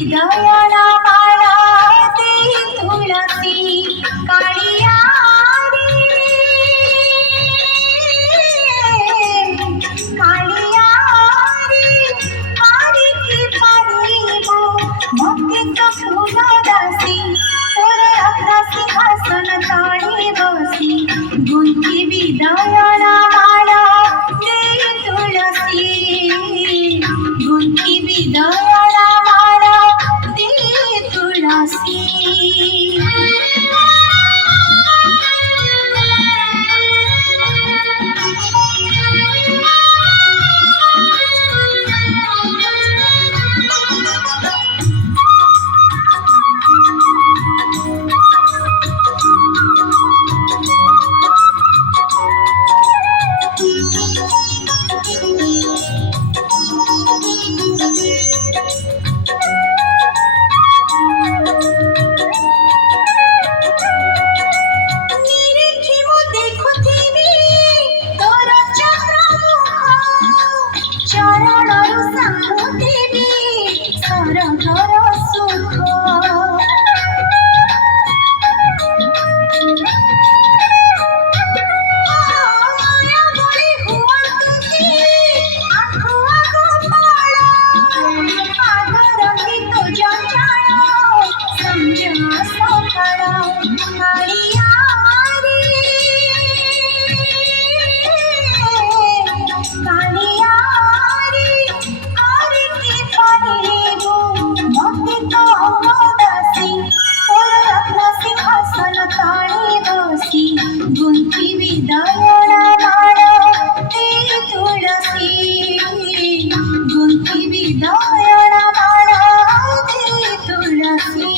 विदयना माळाती तुळसी काळिया काळिया पारिकी पारिबो मोतीचा फूल दासी तोर आपला सिंहासन ताळी बसी गुंती विदयना माळा ते तुळसी गुंती विदयना माळा ते तुळसी चरणरु सामुदेवी सरकर सुख माया बड़ी हुअन्तु कि आठुआ गोपाल आदर गीत जंजाळ संध्या सकाळ काळिया कालिया सिंहासन ताळी बसी गुंती विदयना माळा ते तुळसी गुंती विदयना माळा ते तुळसी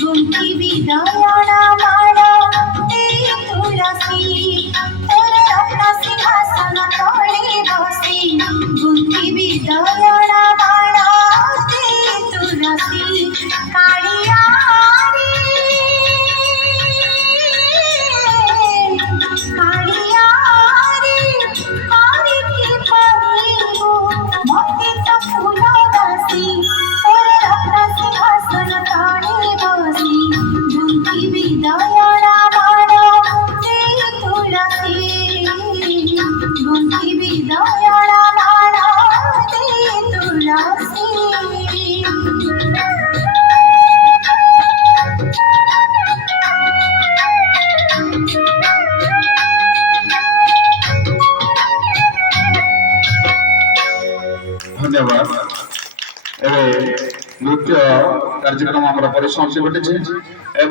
गुंती विदयना माळा ते तुळसी तोर आपला सिंहासन ताळी बसी गुंती विदयना माळा ते तुळसी काळिया काळिया पारिकी पारिबो मोतीचा फूल दासी तोर आपला सिंहासन ताळी बसी गुंती विदयना माळा ते तुळसी गुंती विदयना माळा ते तुळसी धन्यवाद नृत्य कार्यक्रम परिसमाप्ति घटी।